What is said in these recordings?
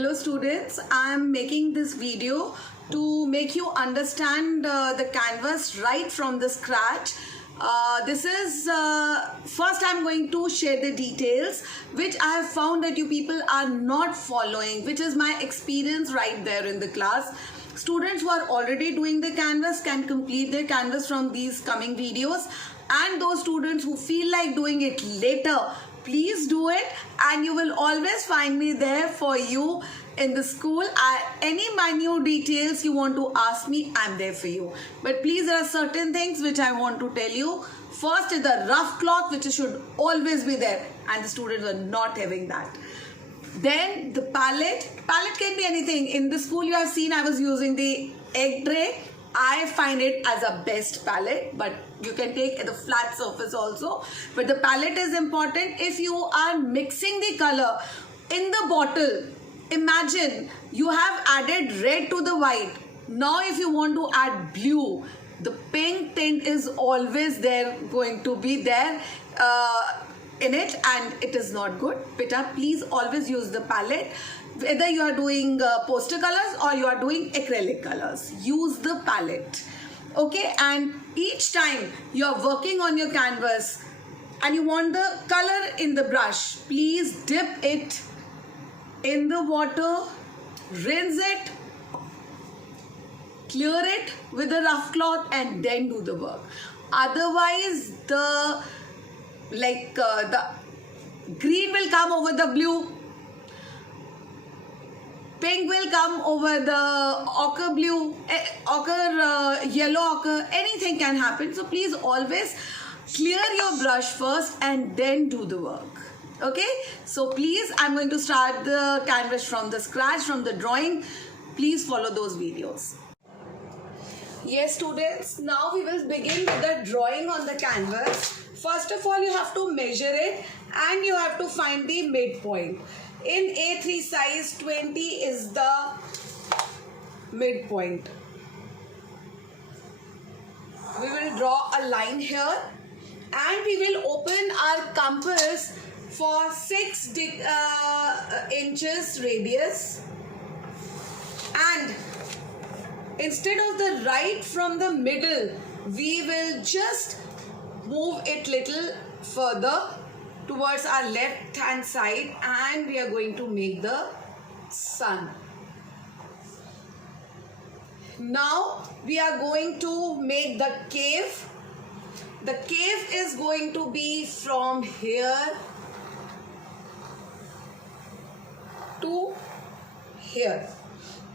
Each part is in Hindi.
Hello students, I am making this video to make you understand the canvas right from the scratch. This is first I am going to share the details which I have found that you people are not following, which is my experience right there in the class. Students who are already doing the canvas can complete their canvas from these coming videos, and those students who feel like doing it later, please do it, and you will always find me there for you in the school. Any minute details you want to ask me, I'm there for you. But please, there are certain things which I want to tell you. First is the rough cloth, which should always be there, and the students are not having that. Then the palette can be anything. In the school you have seen I was using the egg tray. I find it as a best palette, but you can take the flat surface also. But the palette is important. If you are mixing the color in the bottle, imagine you have added red to the white. Now if you want to add blue, the pink tint is always there, going to be there in it, and it is not good. Beta, please always use the palette. Whether you are doing poster colors or you are doing acrylic colors, use the palette. Okay, and each time you are working on your canvas and you want the color in the brush, please dip it in the water, rinse it, clear it with a rough cloth, and then do the work. Otherwise the green will come over the blue, pink will come over the ochre blue, yellow ochre, anything can happen. So please always clear your brush first and then do the work. Okay, so please, I'm going to start the canvas from the scratch, from the drawing. Please follow those videos. Yes students, now we will begin with the drawing on the canvas. First of all, you have to measure it and you have to find the midpoint. In A3 size, 20 is the midpoint. We will draw a line here and we will open our compass for 6 inches radius, and instead of the right from the middle, we will just move it little further towards our left hand side, and we are going to make the sun. Now we are going to make the cave. The cave is going to be from here to here.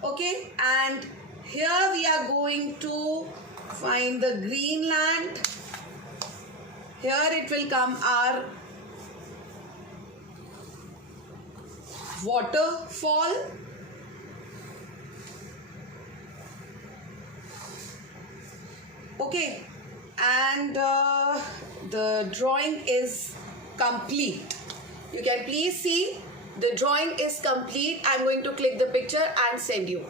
Okay, and here we are going to find the green land. Here it will come our waterfall. Okay, and the drawing is complete. You can please see the drawing is complete. I'm going to click the picture and send you.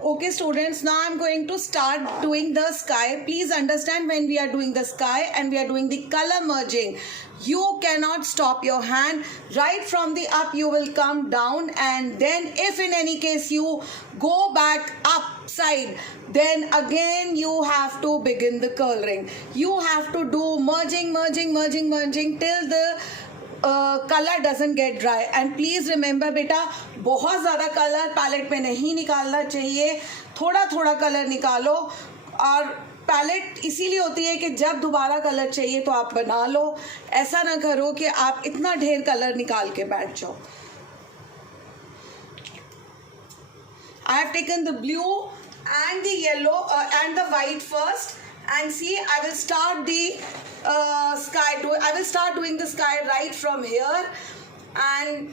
Okay students, now I'm going to start doing the sky. Please understand, when we are doing the sky and we are doing the color merging, you cannot stop your hand. Right from the up you will come down, and then if in any case you go back upside, then again you have to begin the coloring. You have to do merging till the color doesn't get dry. And please remember बेटा, बहुत ज़्यादा कलर पैलेट पे नहीं निकालना चाहिए, थोड़ा थोड़ा कलर निकालो. और पैलेट इसीलिए होती है कि जब दोबारा कलर चाहिए तो आप बना लो. ऐसा ना करो कि आप इतना ढेर कलर निकाल के बैठ जाओ. I have taken the blue and the yellow and the white first, and see, I will start the sky. I will start doing the sky right from here, and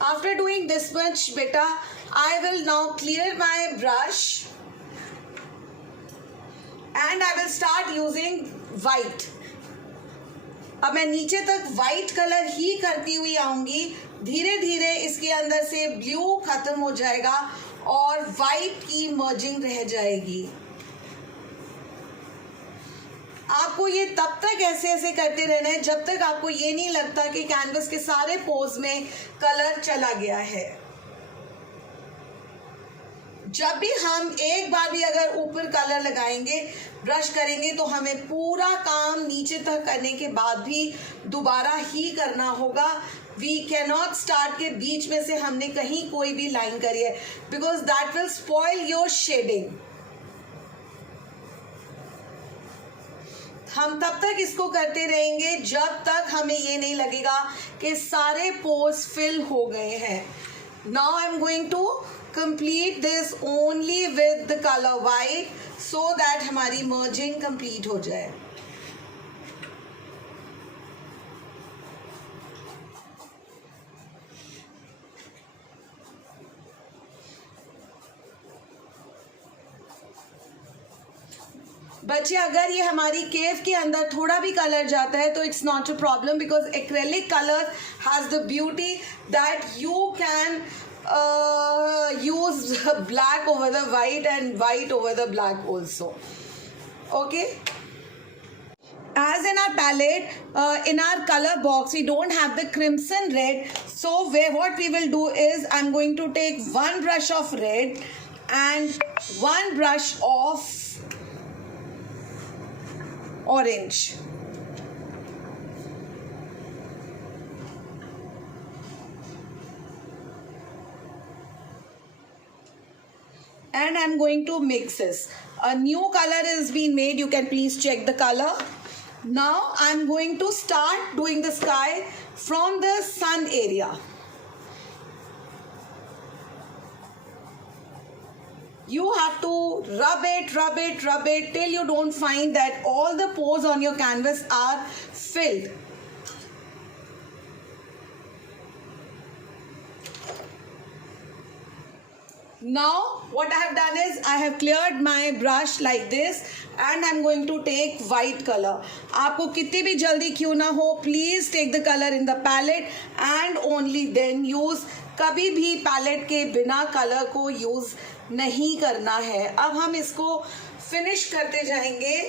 after doing this much, beta, I will now clear my brush and I will start using white. अब मैं नीचे तक वाइट कलर ही करती हुई आऊंगी. धीरे धीरे इसके अंदर से ब्लू खत्म हो जाएगा और वाइट की मर्जिंग रह जाएगी. आपको ये तब तक ऐसे ऐसे करते रहना है जब तक आपको ये नहीं लगता कि कैनवस के सारे पोर्स में कलर चला गया है। जब भी हम एक बार भी अगर ऊपर कलर लगाएंगे, ब्रश करेंगे, तो हमें पूरा काम नीचे तक करने के बाद भी दोबारा ही करना होगा। वी कैन नॉट स्टार्ट के बीच में से हमने कहीं कोई भी लाइन करी है, because that will spoil your shading. हम तब तक इसको करते रहेंगे जब तक हमें ये नहीं लगेगा कि सारे पोर्स फिल हो गए हैं। Now I am going to complete this only with the colour white, so that हमारी मर्जिंग कंप्लीट हो जाए। बच्चे, अगर ये हमारी केव के अंदर थोड़ा भी कलर जाता है तो it's not a problem, because acrylic colour has the beauty that you can use black over the white and white over the black also. Okay, as in our palette, in our color box we don't have the crimson red, so what we will do is I'm going to take one brush of red and one brush of orange. And I'm going to mix this. A new color is being made. You can please check the color. Now I'm going to start doing the sky from the sun area. You have to rub it, rub it, rub it till you don't find that all the pores on your canvas are filled. Now what I have done is I have cleared my brush like this and I'm going to take white color. आपको कितनी भी जल्दी क्यों ना हो, please take the color in the palette and only then use. कभी भी पैलेट के बिना कलर को यूज नहीं करना है। अब हम इसको फिनिश करते जाएंगे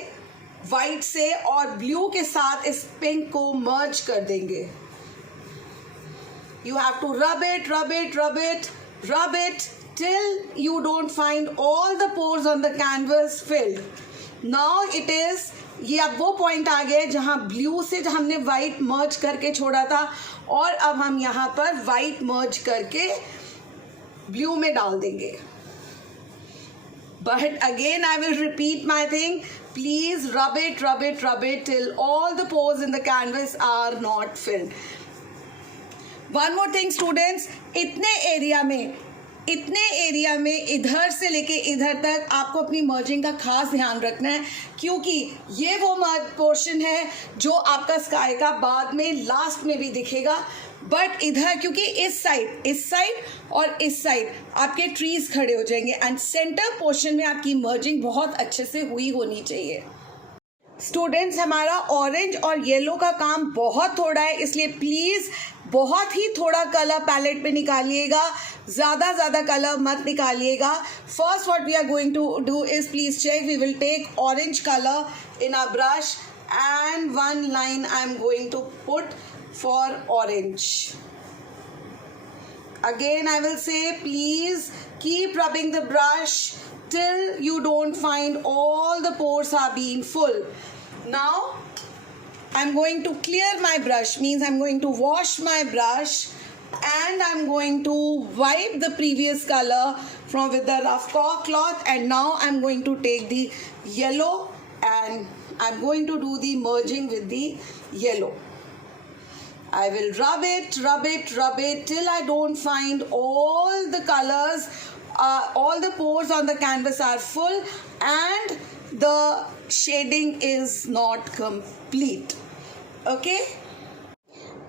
वाइट से और ब्लू के साथ इस पिंक को मर्ज कर देंगे। You have to rub it, rub it, rub it, rub it till you don't find all the pores on the canvas filled. Now it is, ये अब वो पॉइंट आ गया जहाँ ब्लू से हमने वाइट मर्ज करके छोड़ा था और अब हम यहाँ पर वाइट मर्ज करके ब्लू में डाल देंगे। But again I will repeat my thing. Please rub it, rub it, rub it till all the pores in the canvas are not filled. One more thing students, इतने एरिया में इधर से लेके इधर तक आपको अपनी मर्जिंग का खास ध्यान रखना है, क्योंकि ये वो पोर्शन है जो आपका स्काई का बाद में लास्ट में भी दिखेगा। बट इधर क्योंकि इस साइड और इस साइड आपके ट्रीज खड़े हो जाएंगे एंड सेंटर पोर्शन में आपकी मर्जिंग बहुत अच्छे से हुई होनी चाहिए। स्टूडेंट्स, हमारा ऑरेंज और येलो का काम बहुत थोड़ा है, इसलिए प्लीज़ बहुत ही थोड़ा कलर पैलेट पे निकालिएगा, ज़्यादा कलर मत निकालिएगा। First what we are going to do is please check, we will take orange colour in our brush and one line I am going to put for orange. Again I will say, please keep rubbing the brush till you don't find all the pores are being full. Now I'm going to clear my brush, means I'm going to wash my brush and I'm going to wipe the previous color from with the rough cloth, and now I'm going to take the yellow and I'm going to do the merging with the yellow. I will rub it till I don't find all the colors, all the pores on the canvas are full and the shading is not complete. Okay?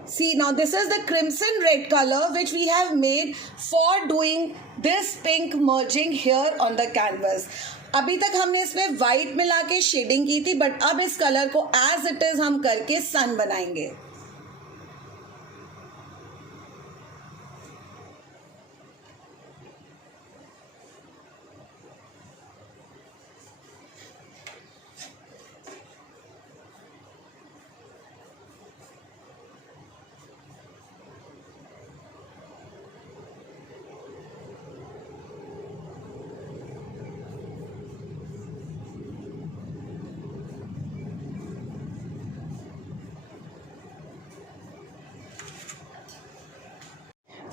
See, now this is the crimson red color which we have made for doing this pink merging here on the canvas. अभी तक हमने इसमें वाइट मिला के शेडिंग की थी, बट अब इस कलर को एज इट इज हम करके सन बनाएंगे।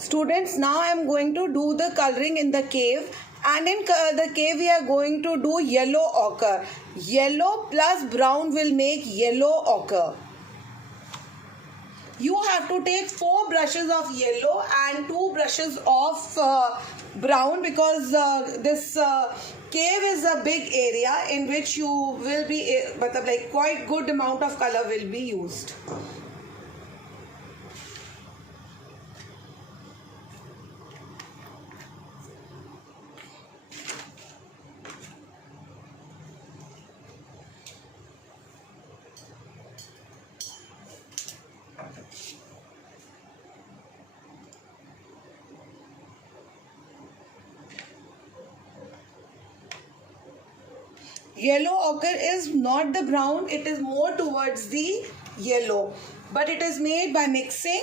Students, now I am going to do the coloring in the cave, and in the cave we are going to do yellow ochre. Yellow plus brown will make yellow ochre. You have to take 4 brushes of yellow and 2 brushes of brown, because this cave is a big area in which you will be like quite good amount of color will be used. Yellow ochre is not the brown, it is more towards the yellow, but it is made by mixing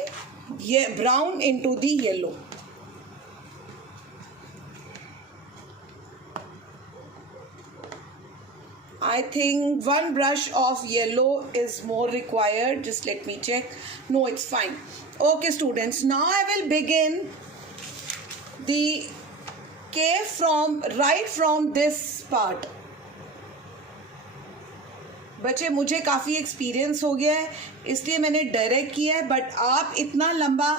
brown into the yellow. I think 1 brush of yellow is more required. Just let me check. No, it's fine. Okay students, now I will begin the cave right from this part. बच्चे, मुझे काफ़ी एक्सपीरियंस हो गया है इसलिए मैंने डायरेक्ट किया है, बट आप इतना लंबा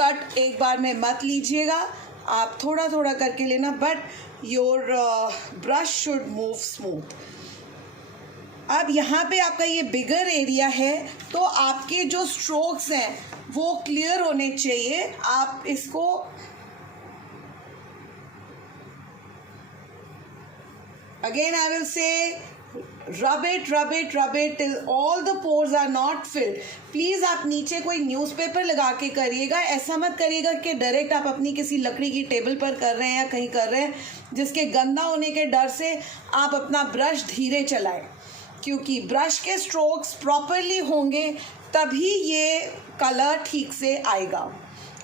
कट एक बार में मत लीजिएगा, आप थोड़ा थोड़ा करके लेना, but your brush should move smooth. अब यहाँ पे आपका ये बिगर एरिया है तो आपके जो स्ट्रोक्स हैं वो क्लियर होने चाहिए. आप इसको अगेन आई विल से rub it till all the pores are not filled. Please आप नीचे कोई न्यूज़पेपर लगा के करिएगा. ऐसा मत करिएगा कि डायरेक्ट आप अपनी किसी लकड़ी की टेबल पर कर रहे हैं या कहीं कर रहे हैं, जिसके गंदा होने के डर से आप अपना ब्रश धीरे चलाएं, क्योंकि ब्रश के स्ट्रोक्स प्रॉपरली होंगे तभी ये कलर ठीक से आएगा.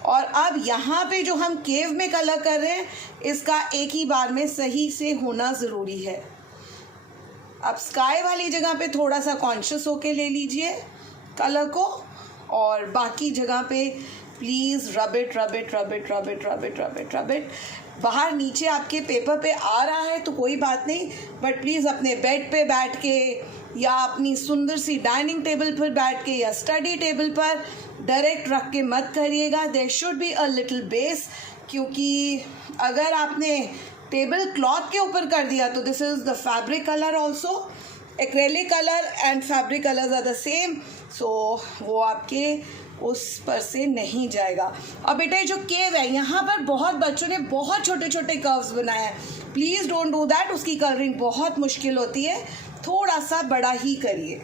और अब यहाँ पे जो हम केव में कलर कर रहे हैं इसका एक ही बार में सही से होना ज़रूरी है. अब स्काई वाली जगह पे थोड़ा सा कॉन्शियस होके ले लीजिए कलर को, और बाकी जगह पे प्लीज़ रब इट. बाहर नीचे आपके पेपर पे आ रहा है तो कोई बात नहीं, बट प्लीज़ अपने बेड पे बैठ के या अपनी सुंदर सी डाइनिंग टेबल पर बैठ के या स्टडी टेबल पर डायरेक्ट रख के मत करिएगा. There should be a little base, क्योंकि अगर आपने टेबल क्लॉथ के ऊपर कर दिया तो this is the fabric colour also. Acrylic colour and fabric colours are the same, so वो आपके उस पर से नहीं जाएगा. अब बेटा जो केव है यहाँ पर बहुत बच्चों ने बहुत छोटे छोटे कर्व्स बनाए हैं. Please don't do that. उसकी कलरिंग बहुत मुश्किल होती है, थोड़ा सा बड़ा ही करिए.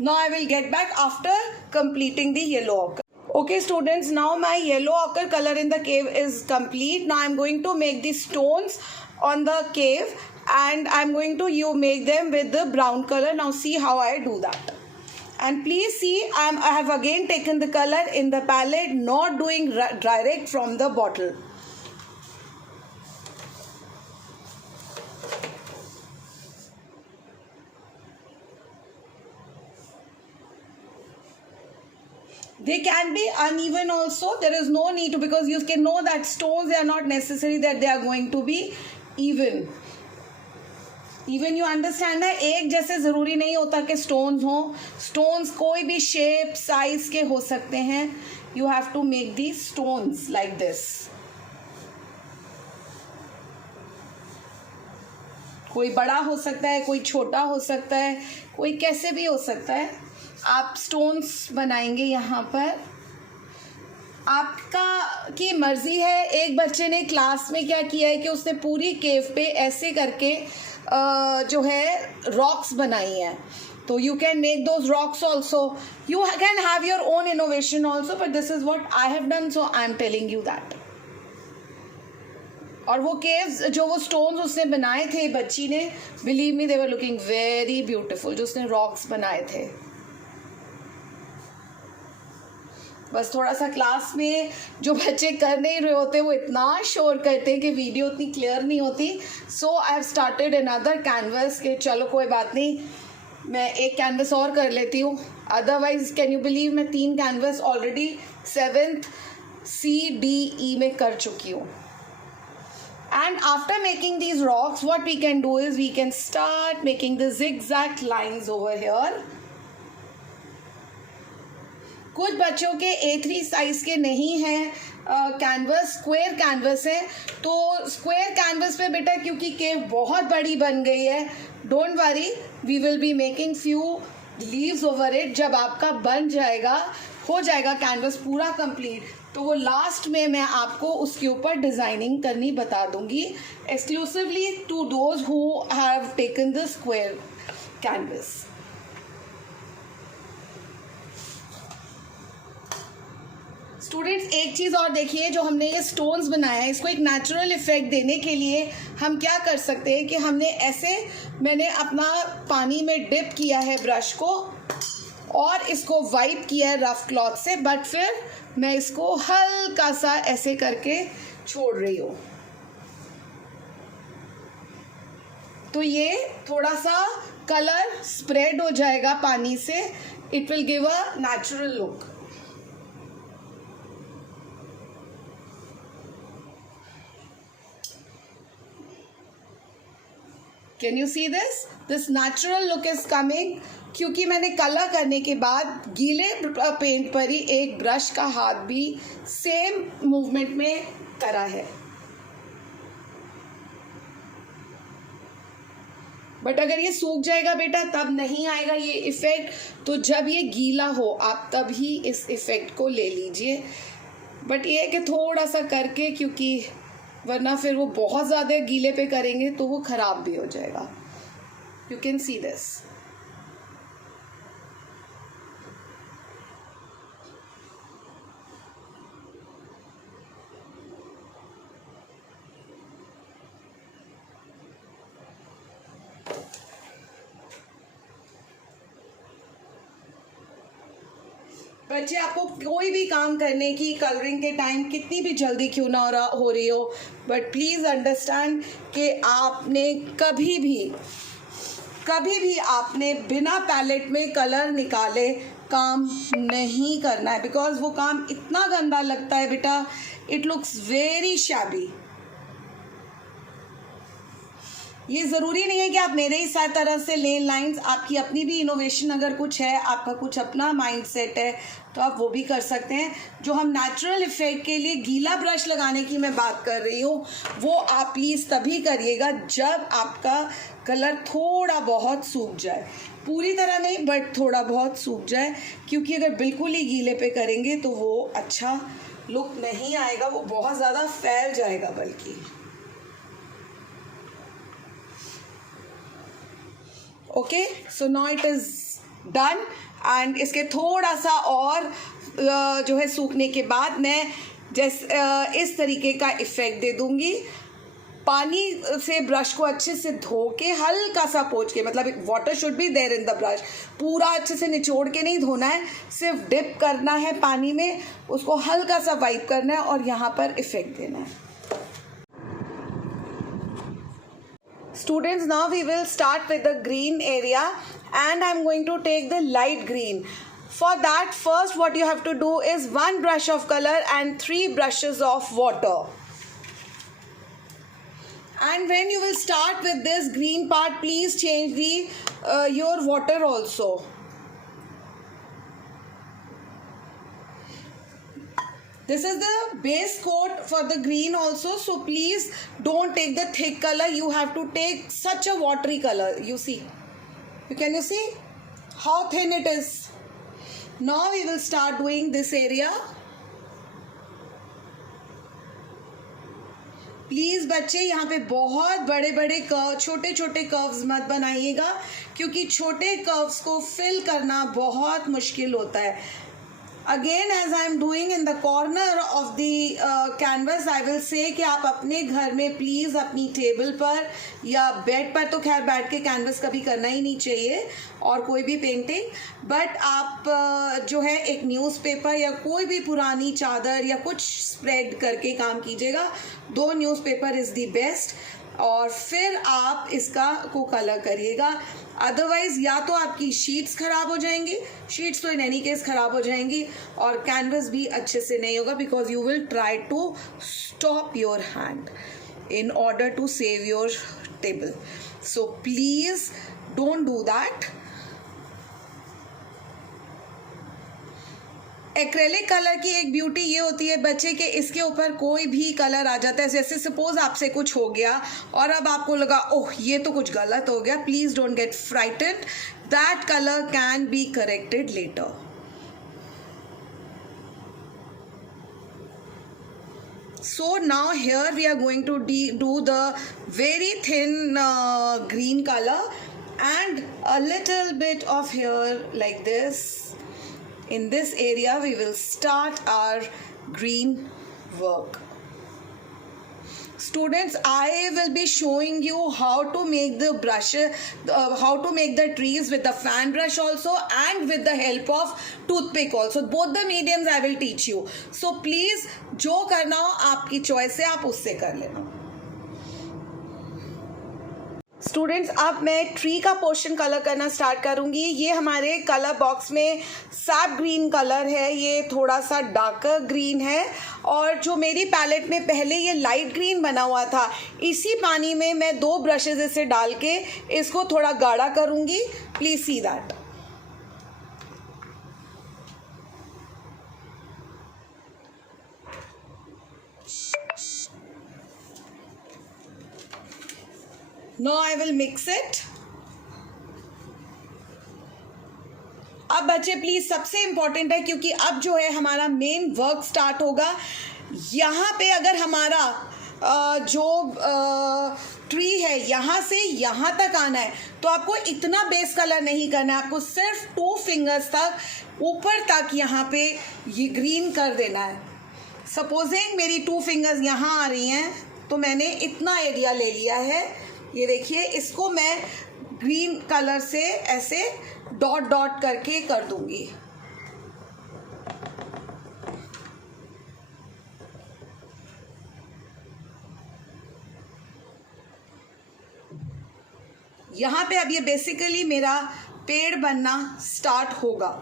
Now I will get back after completing the yellow ochre. Okay students, now my yellow ochre color in the cave is complete. Now I'm going to make the stones on the cave, and I'm going to make them with the brown color. Now see how I do that. And please see, I have again taken the color in the palette, not doing direct from the bottle. They can be uneven also. There is no need to, because you can know that stones, they are not necessary that they are going to be even. Even you understand है, एक जैसे ज़रूरी नहीं होता कि stones हो. Stones कोई भी shape, size के हो सकते हैं. You have to make these stones like this. कोई बड़ा हो सकता है, कोई छोटा हो सकता है, कोई कैसे भी हो सकता है. आप स्टोन्स बनाएंगे यहाँ पर, आपका की मर्ज़ी है. एक बच्चे ने क्लास में क्या किया है कि उसने पूरी केव पे ऐसे करके जो है रॉक्स बनाई हैं. तो you can make those rocks also. You can have your own innovation also, but this is what I have done, so I am telling you that. और वो केव्स, जो वो स्टोन्स उसने बनाए थे बच्ची ने, believe me they were looking very beautiful, जो उसने रॉक्स बनाए थे. बस थोड़ा सा क्लास में जो बच्चे कर नहीं रहे होते वो इतना शोर करते हैं कि वीडियो उतनी क्लियर नहीं होती. So I have started another canvas के चलो कोई बात नहीं, मैं एक कैनवस और कर लेती हूँ. अदरवाइज कैन यू बिलीव मैं 3 कैनवस ऑलरेडी 7th CDE में कर चुकी हूँ. And after making these rocks, what we can do is we can start making the zigzag lines over here. कुछ बच्चों के A3 साइज के नहीं हैं कैनवस, स्क्वायर कैनवस है, तो स्क्वायर कैनवस पे बेटा क्योंकि केव बहुत बड़ी बन गई है, don't worry, we will be making few leaves over it. जब आपका बन जाएगा, हो जाएगा कैनवस पूरा कंप्लीट, तो वो लास्ट में मैं आपको उसके ऊपर डिज़ाइनिंग करनी बता दूंगी, exclusively to those who have taken the square canvas. Students एक चीज़ और देखिए, जो हमने ये स्टोन्स बनाया है, इसको एक नेचुरल इफेक्ट देने के लिए हम क्या कर सकते हैं कि हमने ऐसे, मैंने अपना पानी में डिप किया है ब्रश को और इसको वाइप किया है रफ क्लॉथ से, बट फिर मैं इसको हल्का सा ऐसे करके छोड़ रही हूँ. तो ये थोड़ा सा कलर स्प्रेड हो जाएगा पानी से, it will give a natural look. Can you see this? This natural look is coming क्योंकि मैंने कलर करने के बाद गीले पेंट पर ही एक ब्रश का हाथ भी सेम मूवमेंट में करा है. बट अगर ये सूख जाएगा बेटा तब नहीं आएगा ये इफेक्ट, तो जब ये गीला हो आप तब ही इस इफेक्ट को ले लीजिए. बट ये है कि थोड़ा सा करके, क्योंकि वरना फिर वो बहुत ज़्यादा गीले पे करेंगे तो वो ख़राब भी हो जाएगा. You can see this. बच्चे आपको कोई भी काम करने की कलरिंग के टाइम कितनी भी जल्दी क्यों ना हो रही हो, बट प्लीज़ अंडरस्टैंड कि आपने कभी भी आपने बिना पैलेट में कलर निकाले काम नहीं करना है, बिकॉज वो काम इतना गंदा लगता है बेटा, इट लुक्स वेरी शैबी. ये ज़रूरी नहीं है कि आप मेरे ही साथ तरह से लें लाइंस, आपकी अपनी भी इनोवेशन अगर कुछ है, आपका कुछ अपना माइंड सेट है तो आप वो भी कर सकते हैं. जो हम नेचुरल इफेक्ट के लिए गीला ब्रश लगाने की मैं बात कर रही हूँ, वो आप प्लीज़ तभी करिएगा जब आपका कलर थोड़ा बहुत सूख जाए, पूरी तरह नहीं बट थोड़ा बहुत सूख जाए, क्योंकि अगर बिल्कुल ही गीले पे करेंगे तो वो अच्छा लुक नहीं आएगा, वो बहुत ज़्यादा फैल जाएगा बल्कि. Okay, so now it is done. And इसके थोड़ा सा और जो है सूखने के बाद मैं इस तरीके का इफ़ेक्ट दे दूंगी. पानी से ब्रश को अच्छे से धो के हल्का सा पोंछ के, मतलब water should be there in the brush, पूरा अच्छे से निचोड़ के नहीं धोना है, सिर्फ डिप करना है पानी में, उसको हल्का सा वाइप करना है और यहाँ पर इफ़ेक्ट देना है. Students, now we will start with the green area and I'm going to take the light green. For that, first what you have to do is 1 brush of color and 3 brushes of water. And when you will start with this green part, please change the your water also. This is the base coat for the green also, so please don't take the thick color, you have to take such a watery color. You see, can you see how thin it is? Now we will start doing this area. Please बच्चे यहाँ पे बहुत बड़े बड़े कर्व, छोटे छोटे कर्व्स मत बनाइएगा, क्योंकि छोटे कर्व्स को फिल करना बहुत मुश्किल होता है. Again as I am doing in the corner of the canvas, I will say कि आप अपने घर में प्लीज़ अपनी टेबल पर या बेड पर, तो खैर बैठ के कैनवस कभी करना ही नहीं चाहिए और कोई भी पेंटिंग, बट आप जो है एक न्यूज़पेपर या कोई भी पुरानी चादर या कुछ स्प्रेड करके काम कीजिएगा. 2 न्यूज़पेपर इज़ द बेस्ट, और फिर आप इसका को कलर करिएगा. अदरवाइज या तो आपकी शीट्स खराब हो जाएंगी, शीट्स तो इन एनी केस खराब हो जाएंगी, और कैनवस भी अच्छे से नहीं होगा, because you will try to stop your hand in order to save your table. So please don't do that. Acrylic colour की एक ब्यूटी ये होती है बच्चे के, इसके ऊपर कोई भी कलर आ जाता है, जैसे सपोज आपसे कुछ हो गया और अब आपको लगा ओह ये तो कुछ गलत हो गया, please don't get frightened, that colour can be corrected later. So now here we are going to do the very thin green color and a little bit of here like this. In this area we will start our green work. Students, I will be showing you how to make the brush, how to make the trees with the fan brush also and with the help of toothpick also. Both the mediums I will teach you. So please, जो करना हो आपकी चॉइस है, आप उससे कर लेना. स्टूडेंट्स, अब मैं ट्री का पोर्शन कलर करना स्टार्ट करूंगी. ये हमारे कलर बॉक्स में सैप ग्रीन कलर है, ये थोड़ा सा डार्कर ग्रीन है, और जो मेरी पैलेट में पहले ये लाइट ग्रीन बना हुआ था, इसी पानी में मैं 2 ब्रशेज इसे डाल के इसको थोड़ा गाढ़ा करूंगी. Please see that. Now I will mix it. अब बच्चे प्लीज, सबसे इंपॉर्टेंट है क्योंकि अब जो है हमारा मेन वर्क स्टार्ट होगा. यहाँ पे अगर हमारा जो ट्री है यहाँ से यहाँ तक आना है तो आपको इतना बेस कलर नहीं करना है, आपको सिर्फ 2 फिंगर्स तक ऊपर तक यहाँ पे ये ग्रीन कर देना है. सपोजिंग मेरी 2 फिंगर्स यहाँ आ रही हैं तो मैंने इतना एरिया ले लिया है. ये देखिए, इसको मैं ग्रीन कलर से ऐसे डॉट डॉट करके कर दूंगी. यहाँ पे अब ये बेसिकली मेरा पेड़ बनना स्टार्ट होगा.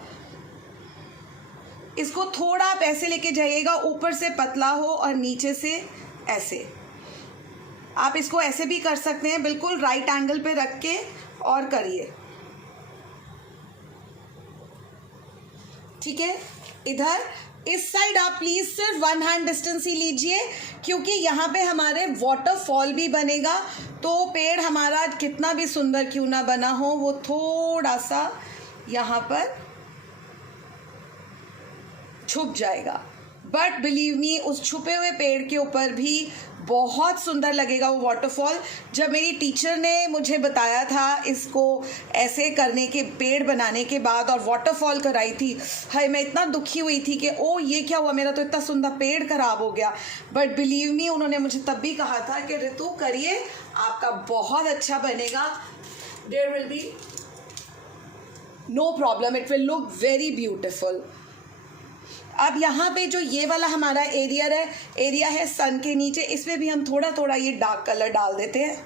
इसको थोड़ा आप ऐसे लेके जाइएगा, ऊपर से पतला हो और नीचे से ऐसे. आप इसको ऐसे भी कर सकते हैं, बिल्कुल राइट एंगल पे रख के और करिए. ठीक है, इधर इस साइड आप प्लीज सिर्फ 1 हैंड डिस्टेंस ही लीजिए, क्योंकि यहाँ पे हमारे वाटरफॉल भी बनेगा. तो पेड़ हमारा कितना भी सुंदर क्यों ना बना हो, वो थोड़ा सा यहाँ पर छुप जाएगा. बट बिलीव मी, उस छुपे हुए पेड़ के ऊपर भी बहुत सुंदर लगेगा वो वाटरफॉल. जब मेरी टीचर ने मुझे बताया था इसको ऐसे करने के, पेड़ बनाने के बाद, और वाटरफॉल कराई थी, हाय मैं इतना दुखी हुई थी कि ओ ये क्या हुआ, मेरा तो इतना सुंदर पेड़ खराब हो गया. बट बिलीव मी, उन्होंने मुझे तब भी कहा था कि ऋतु करिए, आपका बहुत अच्छा बनेगा. There will be no problem, it will look very beautiful. अब यहाँ पे जो ये वाला हमारा एरिया है सन के नीचे, इसमें भी हम थोड़ा थोड़ा ये डार्क कलर डाल देते हैं.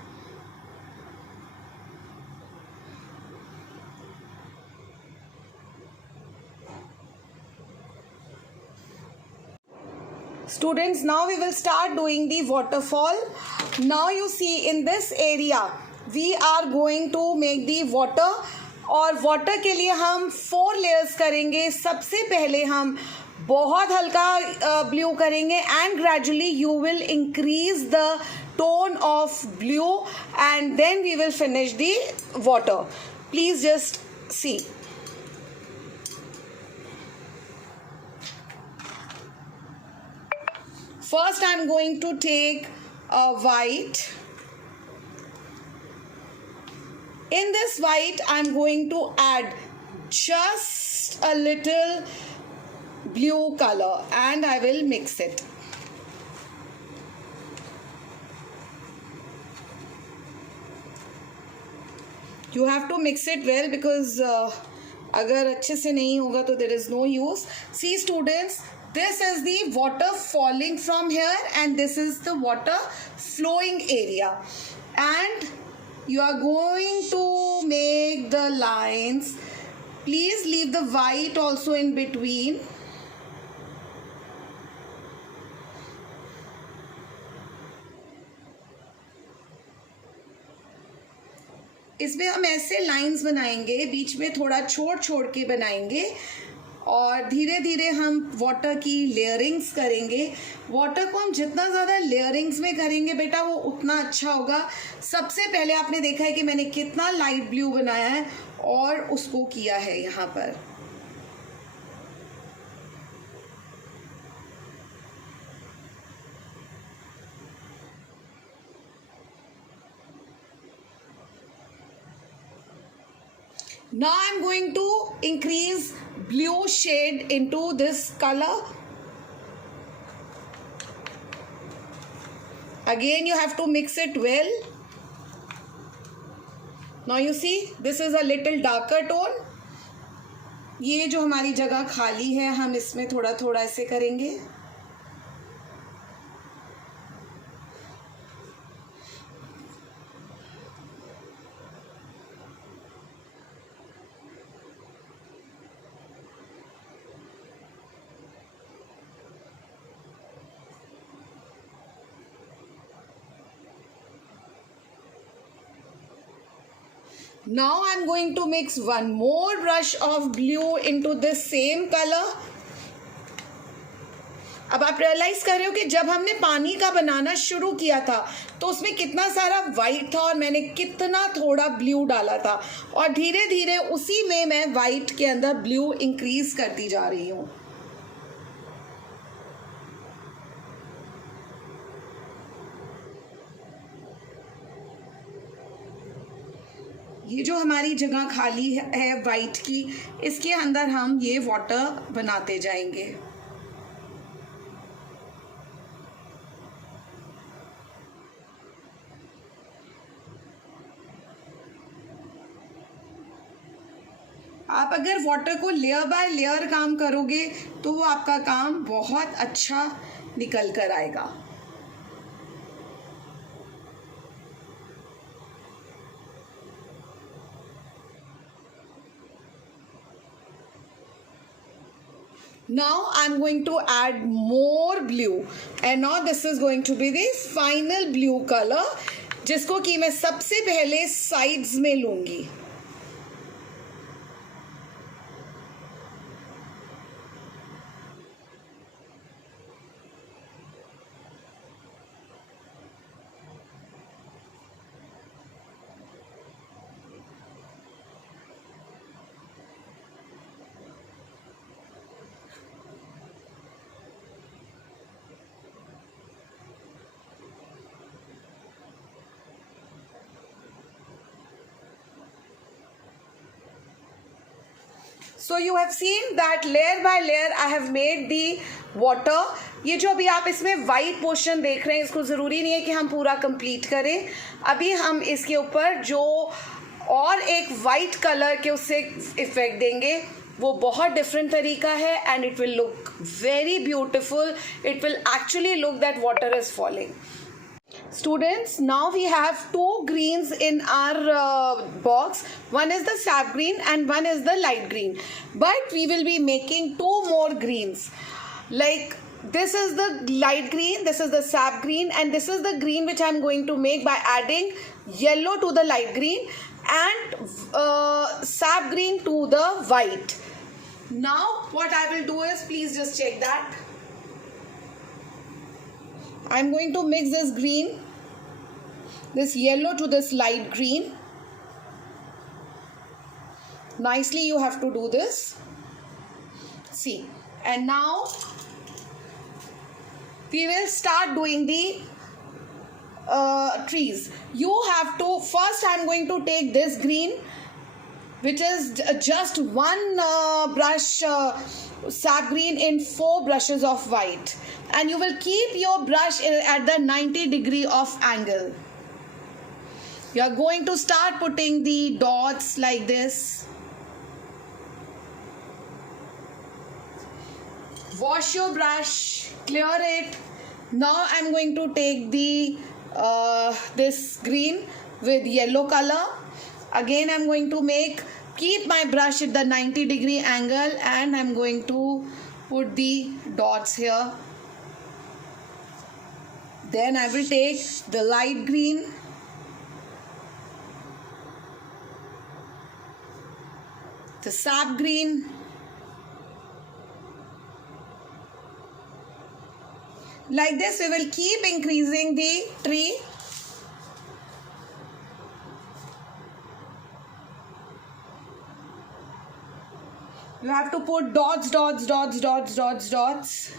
Students, now we will start doing the waterfall. Now you see in this area we are going to make the water, और वाटर के लिए हम 4 लेयर्स करेंगे. सबसे पहले हम बहुत हल्का ब्लू करेंगे and gradually you will increase the tone of blue and then we will finish the water. Please just see. First I am going to take a white. In this white I am going to add just a little blue color and I will mix it. You have to mix it well because अगर अच्छे से नहीं होगा तो there is no use. See students, this is the water falling from here and this is the water flowing area, and You are going to make the lines. Please leave the white also in between. इसमें हम ऐसे लाइंस बनाएंगे, बीच में थोड़ा छोड़ छोड़ के बनाएंगे और धीरे धीरे हम वाटर की लेयरिंग्स करेंगे. वाटर को हम जितना ज़्यादा लेयरिंग्स में करेंगे बेटा वो उतना अच्छा होगा. सबसे पहले आपने देखा है कि मैंने कितना लाइट ब्लू बनाया है और उसको किया है यहाँ पर. Now I am going to increase blue shade into this color. Again you have to mix it well. Now you see this is a little darker tone. ये जो हमारी जगह खाली है हम इसमें थोड़ा थोड़ा ऐसे करेंगे. Now I am going to mix one more brush of blue into this same color. अब आप रियलाइज कर रहे हो कि जब हमने पानी का बनाना शुरू किया था तो उसमें कितना सारा वाइट था और मैंने कितना थोड़ा ब्लू डाला था और धीरे धीरे उसी में मैं वाइट के अंदर ब्लू इंक्रीज करती जा रही हूँ. ये जो हमारी जगह खाली है वाइट की, इसके अंदर हम ये वाटर बनाते जाएंगे. आप अगर वाटर को लेयर बाय लेयर काम करोगे तो वो आपका काम बहुत अच्छा निकल कर आएगा. Now I am going to add more blue and now this is going to be the final blue color जिसको कि मैं सबसे पहले साइड्स में लूंगी. So you have seen that layer by layer I have made the water. ये जो अभी आप इसमें वाइट पोर्शन देख रहे हैं इसको ज़रूरी नहीं है कि हम पूरा कंप्लीट करें. अभी हम इसके ऊपर जो और एक वाइट कलर के उससे इफेक्ट देंगे वो बहुत डिफरेंट तरीका है and it will look very beautiful. It will actually look that water is falling. Students, now we have two greens in our box. One is the sap green and one is the light green. But we will be making two more greens. Like this is the light green, this is the sap green, and this is the green which I am going to make by adding yellow to the light green and sap green to the white. Now what I will do is, please just check that. I am going to mix this green, this yellow to this light green. Nicely you have to do this. See, and now we will start doing the trees. You have to, first I am going to take this green which is just one brush sap green in 4 brushes of white, and you will keep your brush at the 90-degree of angle. You are going to start putting the dots like this. Wash your brush, clear it. Now I am going to take the this green with yellow color. Again I'm going to keep my brush at the 90-degree angle, and I'm going to put the dots here. Then I will take the light green, the sap green, like this we will keep increasing the tree. You have to put dots, dots, dots, dots, dots, dots.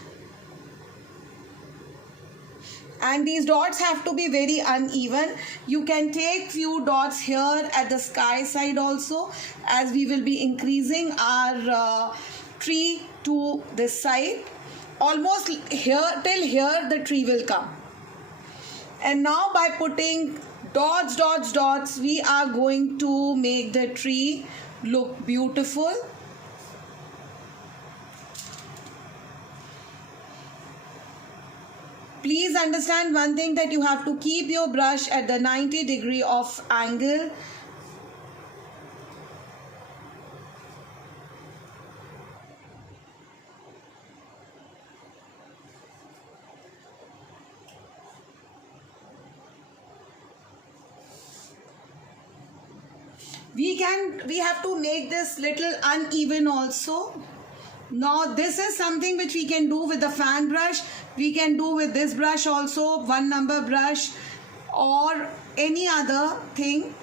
And these dots have to be very uneven. You can take few dots here at the sky side also, as we will be increasing our tree to this side. Almost here, till here the tree will come. And now by putting dots, dots, dots, we are going to make the tree look beautiful. Please understand one thing, that you have to keep your brush at the 90-degree of angle. We have to make this little uneven also. Now this is something which we can do with the fan brush. We can do with this brush also, 1 number brush, or any other thing.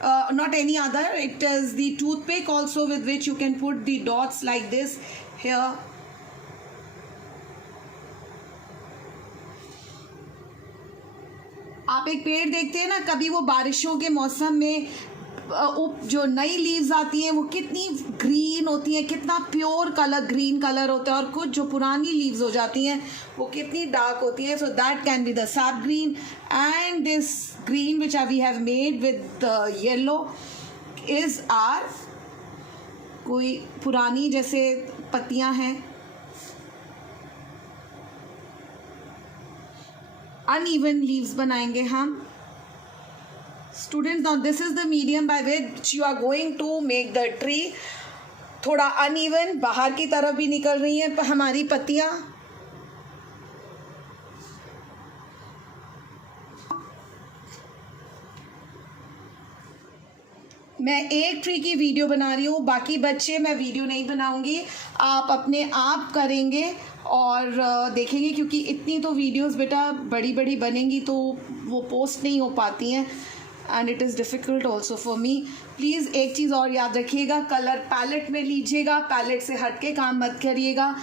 Not any other, it is the toothpick also, with which you can put the dots like this here. आप एक पेड़ देखते हैं ना, कभी वो बारिशों के मौसम में जो नई लीव्स आती हैं वो कितनी ग्रीन होती हैं, कितना प्योर कलर ग्रीन कलर होता है, और कुछ जो पुरानी लीव्स हो जाती हैं वो कितनी डार्क होती हैं. So that can be the sap green, and this green which we have made with the yellow is are कोई पुरानी जैसे पत्तियां हैं. अनइवन लीव्स बनाएंगे हम. Students, now this is the medium by which you are going to make the tree. थोड़ा uneven, बाहर की तरफ भी निकल रही हैं हमारी पत्तियां. मैं एक ट्री की वीडियो बना रही हूँ, बाकी बच्चे मैं वीडियो नहीं बनाऊंगी, आप अपने आप करेंगे और देखेंगे, क्योंकि इतनी तो वीडियोस बेटा बड़ी बड़ी बनेंगी तो वो पोस्ट नहीं हो पाती हैं, and it is difficult also for me. Please एक चीज़ और याद रखिएगा, कलर पैलेट में लीजिएगा, पैलेट से हट के काम मत करिएगा.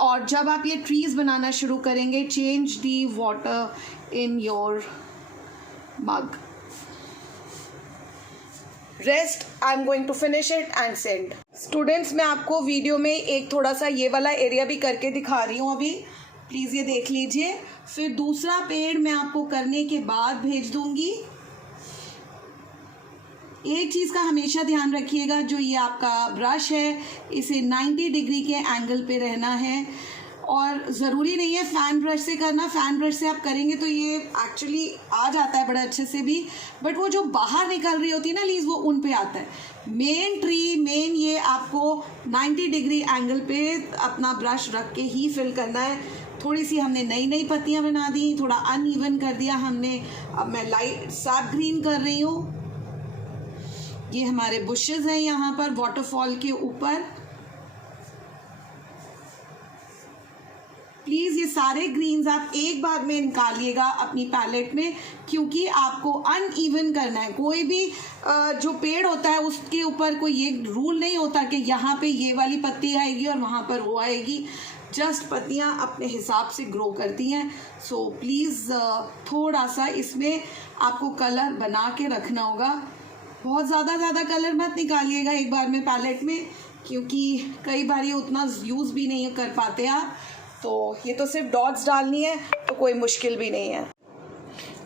और जब आप ये ट्रीज़ बनाना शुरू करेंगे, change the water in your mug. Rest I am going to finish it and send. Students, मैं आपको वीडियो में एक थोड़ा सा ये वाला एरिया भी करके दिखा रही हूँ अभी, प्लीज़ ये देख लीजिए. फिर दूसरा पेड़ मैं आपको करने के बाद भेज दूँगी. एक चीज़ का हमेशा ध्यान रखिएगा, जो ये आपका ब्रश है इसे 90 डिग्री के एंगल पे रहना है, और ज़रूरी नहीं है फ़ैन ब्रश से करना. फ़ैन ब्रश से आप करेंगे तो ये एक्चुअली आ जाता है बड़े अच्छे से भी, बट वो जो बाहर निकल रही होती है ना लीव्स, वो उन पे आता है. मेन ये आपको 90 डिग्री एंगल पे अपना ब्रश रख के ही फिल करना है. थोड़ी सी हमने नई पत्तियाँ बना दी, थोड़ा अनइवन कर दिया हमने. अब मैं लाइट सैप ग्रीन कर रही हूँ. ये हमारे बुशेस हैं यहाँ पर वाटरफॉल के ऊपर. प्लीज़ ये सारे ग्रीन्स आप एक बार में निकालिएगा अपनी पैलेट में, क्योंकि आपको अनइवन करना है. कोई भी जो पेड़ होता है उसके ऊपर कोई ये रूल नहीं होता कि यहाँ पे ये वाली पत्ती आएगी और वहाँ पर वो आएगी. जस्ट पत्तियाँ अपने हिसाब से ग्रो करती हैं. सो प्लीज़ थोड़ा सा इसमें आपको कलर बना के रखना होगा. बहुत ज़्यादा कलर मत निकालिएगा एक बार में पैलेट में, क्योंकि कई बार ये उतना यूज़ भी नहीं कर पाते आप. तो ये तो सिर्फ डॉट्स डालनी है, तो कोई मुश्किल भी नहीं है.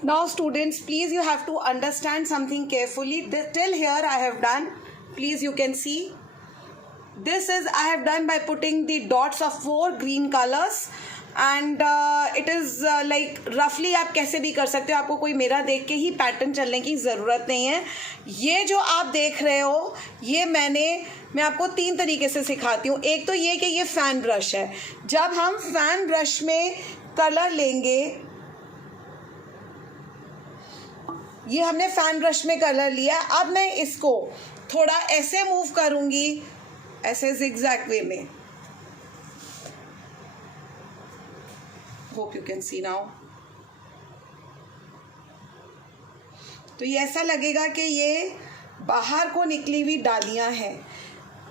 Now students, please you have to understand something carefully. Till here I have done, please you can see, this is I have done by putting the dots of 4 green colors, and it is like रफली आप कैसे भी कर सकते हो, आपको कोई मेरा देख के ही पैटर्न चलने की ज़रूरत नहीं है। ये जो आप देख रहे हो ये मैं आपको 3 तरीके से सिखाती हूँ। एक तो ये कि ये फ़ैन ब्रश है, जब हम फ़ैन ब्रश में कलर लेंगे, ये हमने फ़ैन ब्रश में कलर लिया, अब मैं इसको थोड़ा ऐसे मूव करूँगी, ऐसे zigzag वे में। Hope you can C now. तो ये ऐसा लगेगा कि ये बाहर को निकली हुई डालियां हैं।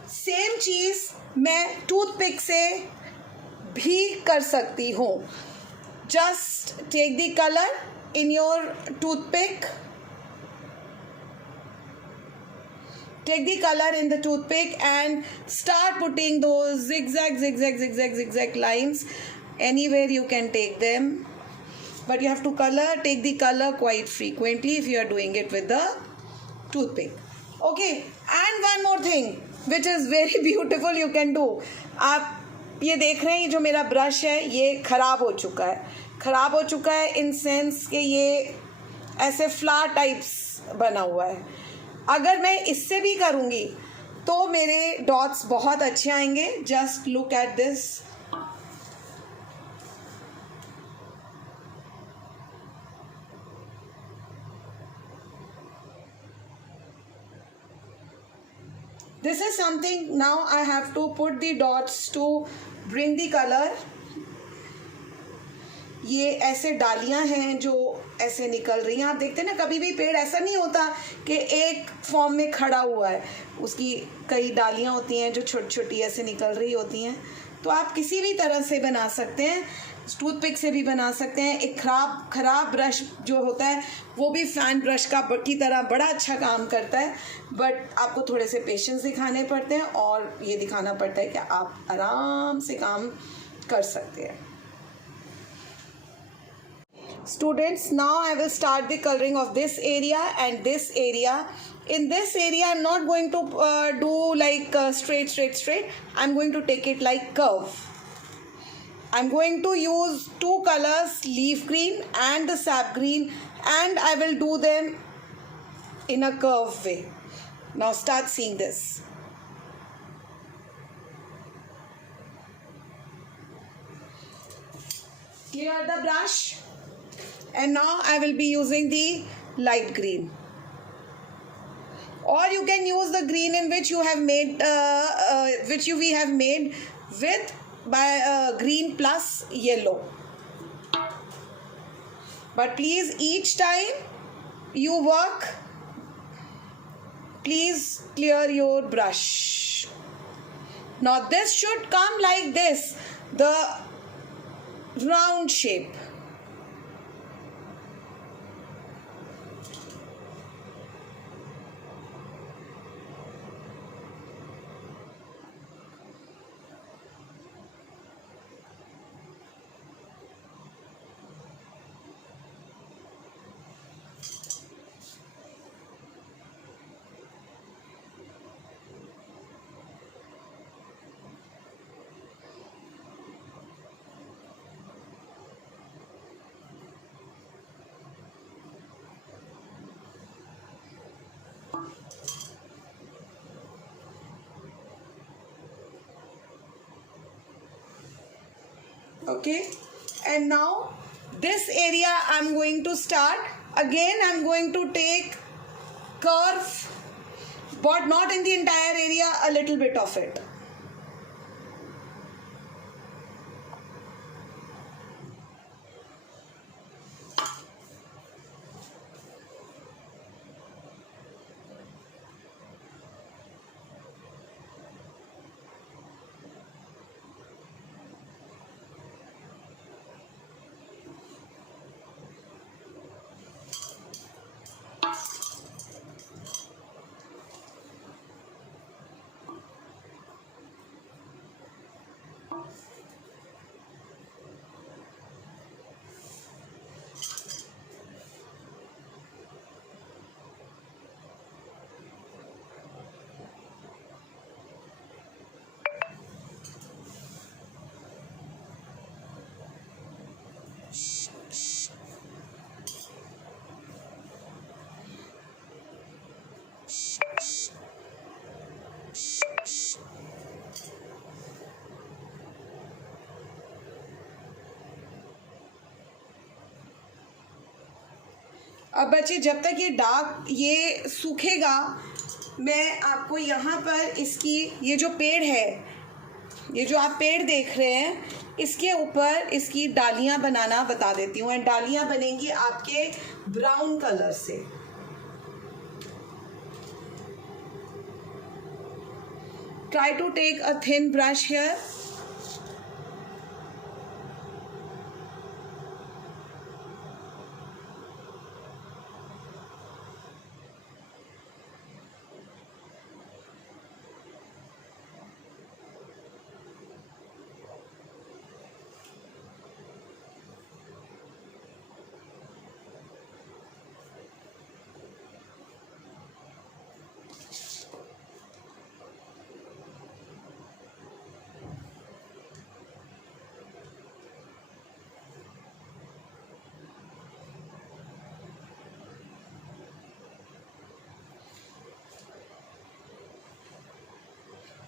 सेम चीज़ मैं टूथपिक से भी कर सकती हूँ। Just take the colour in your toothpick, take the color in the toothpick and start putting those zigzag lines. Anywhere you can take them, but you have to take the color quite frequently if you are doing it with the toothpick. Okay, and one more thing which is very beautiful you can do. आप ये देख रहे हैं, ये जो मेरा ब्रश है ये ख़राब हो चुका है इन सेंस कि ये ऐसे फ्लावर टाइप्स बना हुआ है। अगर मैं इससे भी करूँगी तो मेरे डॉट्स बहुत अच्छे आएंगे। Just look at this. This is something now I have to put the dots to bring the color. ये ऐसे डालियां हैं जो ऐसे निकल रही हैं। आप देखते हैं ना, कभी भी पेड़ ऐसा नहीं होता कि एक फॉर्म में खड़ा हुआ है, उसकी कई डालियां होती हैं जो छोटी छोटी ऐसे निकल रही होती हैं। तो आप किसी भी तरह से बना सकते हैं, टूथपिक से भी बना सकते हैं। एक खराब ब्रश जो होता है वो भी फ़ैन ब्रश की तरह बड़ा अच्छा काम करता है, बट आपको थोड़े से पेशेंस दिखाने पड़ते हैं और ये दिखाना पड़ता है कि आप आराम से काम कर सकते हैं। Students, now I will start the coloring of this area and this area. In this area I'm not going to do like straight. I'm going to take it like curve. I'm going to use 2 colors, leaf green and the sap green, and I will do them in a curve way. Now start seeing this. Clear the brush. And now I will be using the light green, or you can use the green in which you have made we have made with green plus yellow. But please, each time you work, please clear your brush. Now this should come like this, the round shape. Okay, and now this area I'm going to start again. I'm going to take curve, but not in the entire area, a little bit of it. अब बच्चे जब तक ये सूखेगा, मैं आपको यहाँ पर इसकी ये जो पेड़ है, ये जो आप पेड़ देख रहे हैं, इसके ऊपर इसकी डालियाँ बनाना बता देती हूँ। एंड डालियाँ बनेंगी आपके ब्राउन कलर से। Try to take a thin brush here.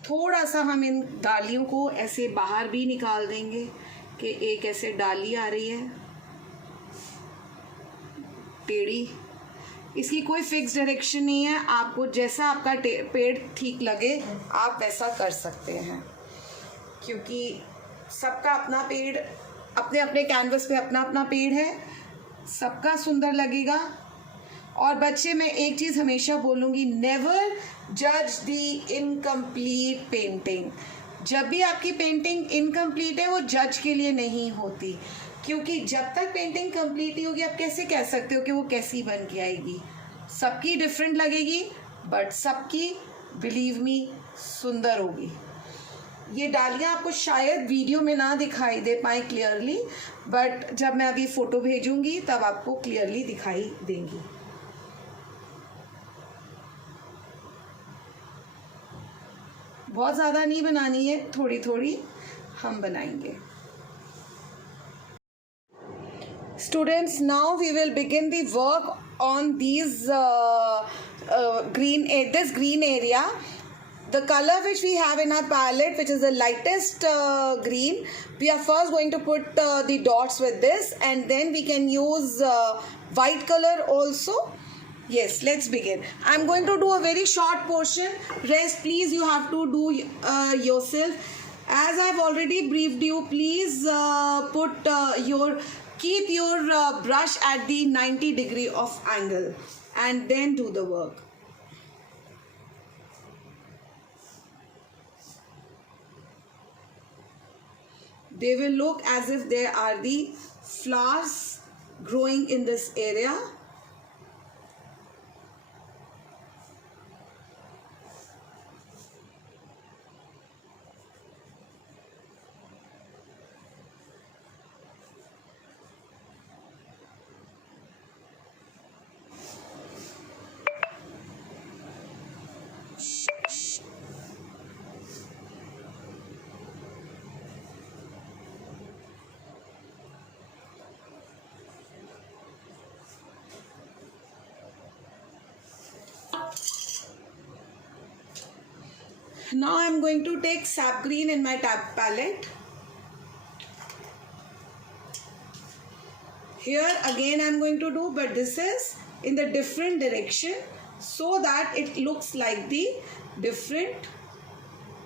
थोड़ा सा हम इन डालियों को ऐसे बाहर भी निकाल देंगे कि एक ऐसे डाली आ रही है टेढ़ी। इसकी कोई फिक्स डायरेक्शन नहीं है, आपको जैसा आपका पेड़ ठीक लगे आप वैसा कर सकते हैं, क्योंकि सबका अपना पेड़, अपने अपने कैनवस पे अपना अपना पेड़ है, सबका सुंदर लगेगा। और बच्चे, मैं एक चीज़ हमेशा बोलूँगी, नेवर जज द इनकम्प्लीट पेंटिंग। जब भी आपकी पेंटिंग इनकम्प्लीट है, वो जज के लिए नहीं होती, क्योंकि जब तक पेंटिंग कंप्लीट नहीं होगी आप कैसे कह सकते हो कि वो कैसी बन के आएगी। सबकी डिफरेंट लगेगी, बट सबकी, बिलीव मी, सुंदर होगी। ये डालियाँ आपको शायद वीडियो में ना दिखाई दे पाए क्लियरली, बट जब मैं अभी फ़ोटो भेजूँगी तब आपको क्लियरली दिखाई देंगी। बहुत ज़्यादा नहीं बनानी है, थोड़ी थोड़ी हम बनाएंगे। Students, now we will begin the work on these this green area. The color which we have in our palette, which is the lightest green, we are first going to put the dots with this, and then we can use white color also. Yes, let's begin. I'm going to do a very short portion. Rest, please, you have to do yourself. As I've already briefed you, please keep your brush at the 90 degree of angle and then do the work. They will look as if there are the flowers growing in this area. Now I am going to take sap green in my palette. Here again I am going to do, but this is in the different direction so that it looks like the different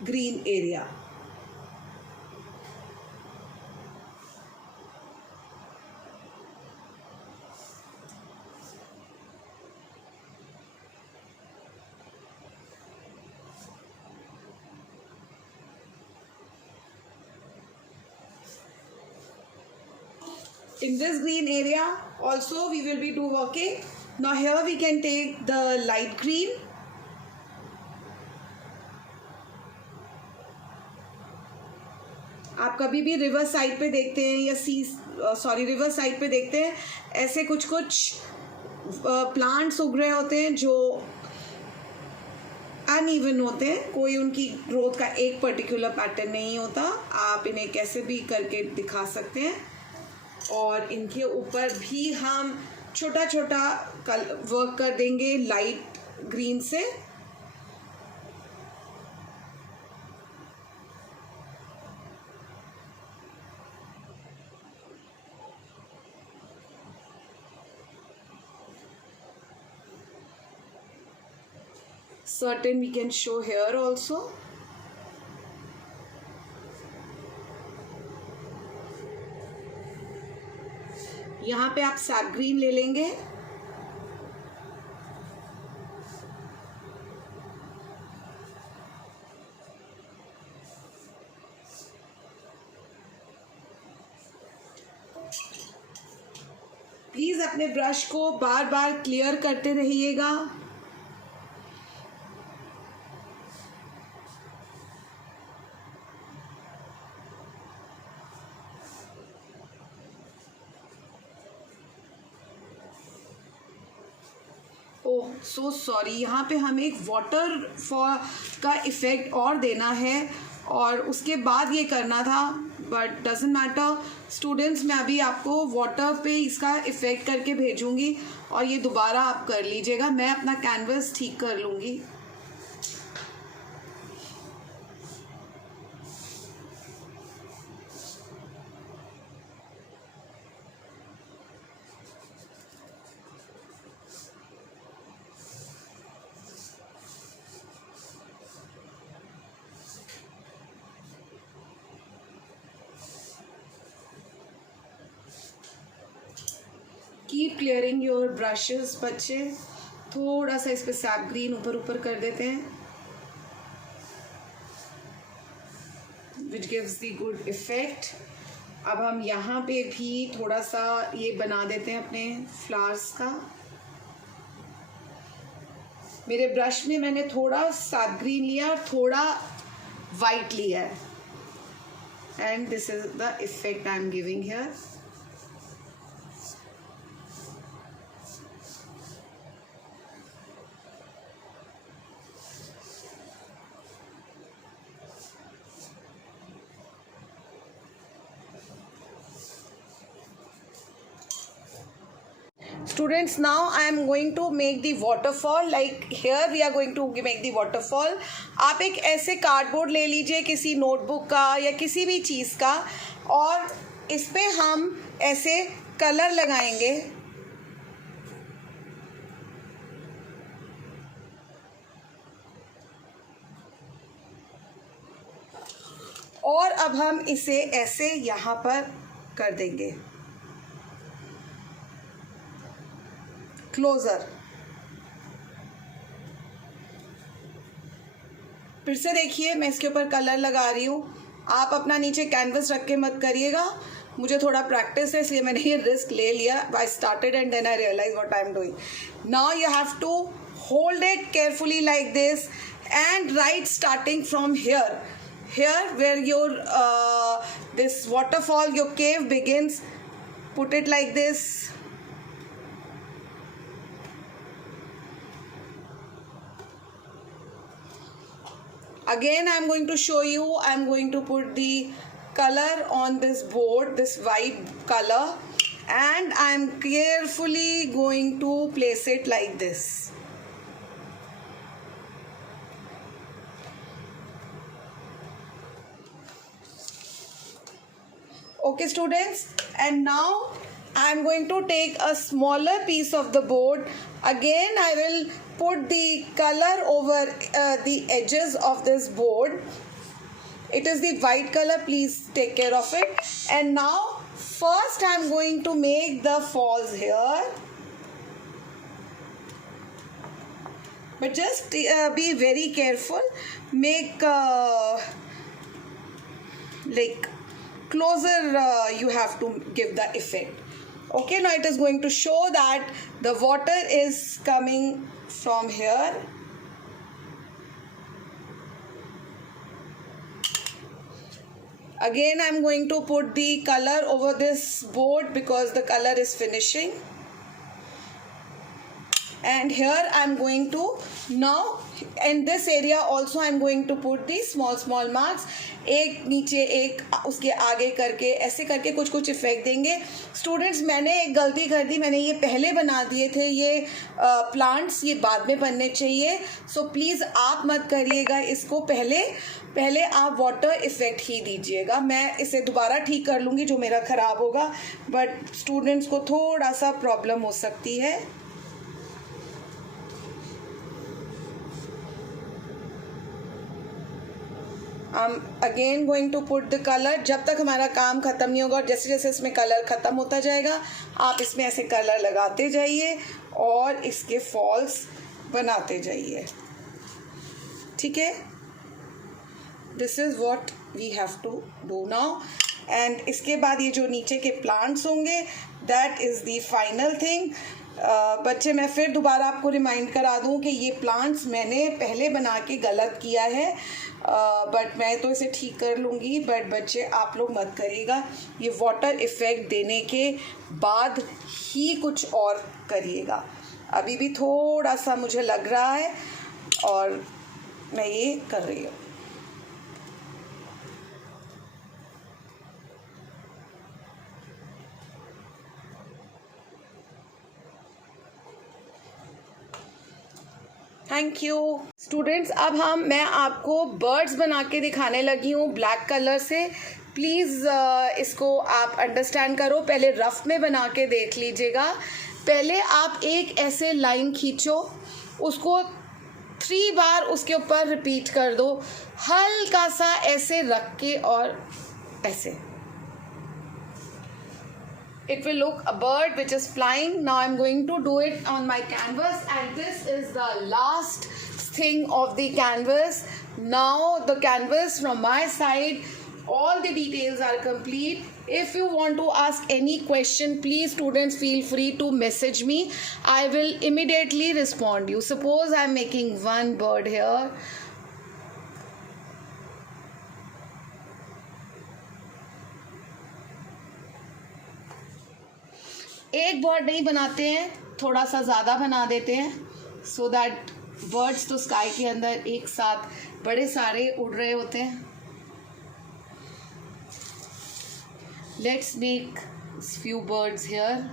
green area. In this green area also we will be working. Now here we can take the light green. आप कभी भी रिवर साइड पे देखते हैं या रिवर साइड पे देखते हैं, ऐसे कुछ प्लांट्स उग रहे होते हैं जो अनइवन होते हैं, कोई उनकी ग्रोथ का एक पर्टिकुलर पैटर्न नहीं होता। आप इन्हें कैसे भी करके दिखा सकते हैं, और इनके ऊपर भी हम छोटा छोटा वर्क कर देंगे लाइट ग्रीन से। certain we can show here also. यहाँ पे आप सैप ग्रीन ले लेंगे. प्लीज अपने ब्रश को बार बार क्लियर करते रहिएगा. ओह सो सॉरी, यहाँ पे हमें एक वाटर फॉल का इफ़ेक्ट और देना है और उसके बाद ये करना था, बट डजेंट मैटर. स्टूडेंट्स, मैं अभी आपको वाटर पे इसका इफ़ेक्ट करके भेजूँगी और ये दोबारा आप कर लीजिएगा. मैं अपना कैनवस ठीक कर लूँगी. कीप क्लियरिंग योर ब्रशेस बच्चे. थोड़ा सा इस पे सैप ग्रीन ऊपर ऊपर कर देते हैं, which gives the good effect. अब हम यहाँ पे भी थोड़ा सा ये बना देते हैं अपने फ्लावर्स का. मेरे ब्रश में मैंने थोड़ा सैप ग्रीन लिया और थोड़ा वाइट लिया है, and this is the effect I am giving here. Students, now I am going to make the waterfall. Like here we are going to make the waterfall. आप एक ऐसे कार्डबोर्ड ले लीजिए किसी नोटबुक का या किसी भी चीज़ का, और इस पे हम ऐसे कलर लगाएंगे. और अब हम इसे ऐसे यहाँ पर कर देंगे क्लोजर. फिर से देखिए, मैं इसके ऊपर कलर लगा रही हूँ. आप अपना नीचे कैनवस रख के मत करिएगा. मुझे थोड़ा प्रैक्टिस है इसलिए मैंने ये रिस्क ले लिया. I started and then I realize what I am doing. Now you have to hold it carefully like this and right starting from here. Here where your this waterfall, your cave begins, put it like this. Again I am going to show you. I am going to put the color on this board, this white color, and I am carefully going to place it like this. Okay students, and now I am going to take a smaller piece of the board. Again I will put the color over the edges of this board. It is the white color, please take care of it. And now first I am going to make the falls here, but just be very careful. Make like closer you have to give the effect. Okay, now it is going to show that the water is coming from here. Again I am going to put the color over this board because the color is finishing. And here I am going to, now in this area also I am going to put the small marks. एक नीचे एक उसके आगे करके ऐसे करके कुछ कुछ इफेक्ट देंगे. स्टूडेंट्स, मैंने एक गलती कर दी. मैंने ये पहले बना दिए थे ये प्लांट्स, ये बाद में बनने चाहिए. सो प्लीज़ आप मत करिएगा इसको. पहले आप वाटर इफ़ेक्ट ही दीजिएगा. मैं इसे दोबारा ठीक कर लूँगी जो मेरा ख़राब होगा, बट स्टूडेंट्स को थोड़ा सा प्रॉब्लम हो सकती है. I am again going to put the colour. जब तक हमारा काम ख़त्म नहीं होगा और जैसे जैसे इसमें कलर ख़त्म होता जाएगा आप इसमें ऐसे कलर लगाते जाइए और इसके फॉल्स बनाते जाइए. ठीक है, this is what we have to do now. And इसके बाद ये जो नीचे के प्लांट्स होंगे that is the final thing. बच्चे, मैं फिर दोबारा आपको रिमाइंड करा दूं कि ये प्लांट्स मैंने पहले बना के गलत किया है, बट मैं तो इसे ठीक कर लूँगी. बट बच्चे आप लोग मत करिएगा, ये वाटर इफ़ेक्ट देने के बाद ही कुछ और करिएगा. अभी भी थोड़ा सा मुझे लग रहा है और मैं ये कर रही हूँ. Thank you students. अब मैं आपको बर्ड्स बना के दिखाने लगी हूँ ब्लैक कलर से. प्लीज़ इसको आप अंडरस्टैंड करो. पहले रफ में बना के देख लीजिएगा. पहले आप एक ऐसे लाइन खींचो, उसको 3 बार उसके ऊपर रिपीट कर दो, हल्का सा ऐसे रख के और ऐसे. It will look a bird which is flying. Now I'm going to do it on my canvas, and this is the last thing of the canvas. Now the canvas from my side, all the details are complete. If you want to ask any question, please students feel free to message me. I will immediately respond you. Suppose I'm making one bird here. एक बर्ड नहीं बनाते हैं, थोड़ा सा ज़्यादा बना देते हैं, सो दैट बर्ड्स तो स्काई के अंदर एक साथ बड़े सारे उड़ रहे होते हैं. Let's make few birds here.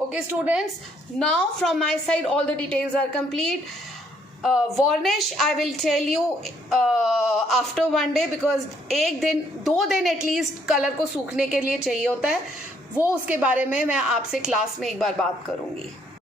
Okay students, now from my side all the details are complete. Varnish I will tell you after one day, because 2 दिन एटलीस्ट कलर को सूखने के लिए चाहिए होता है. वो उसके बारे में मैं आपसे क्लास में एक बार बात करूँगी.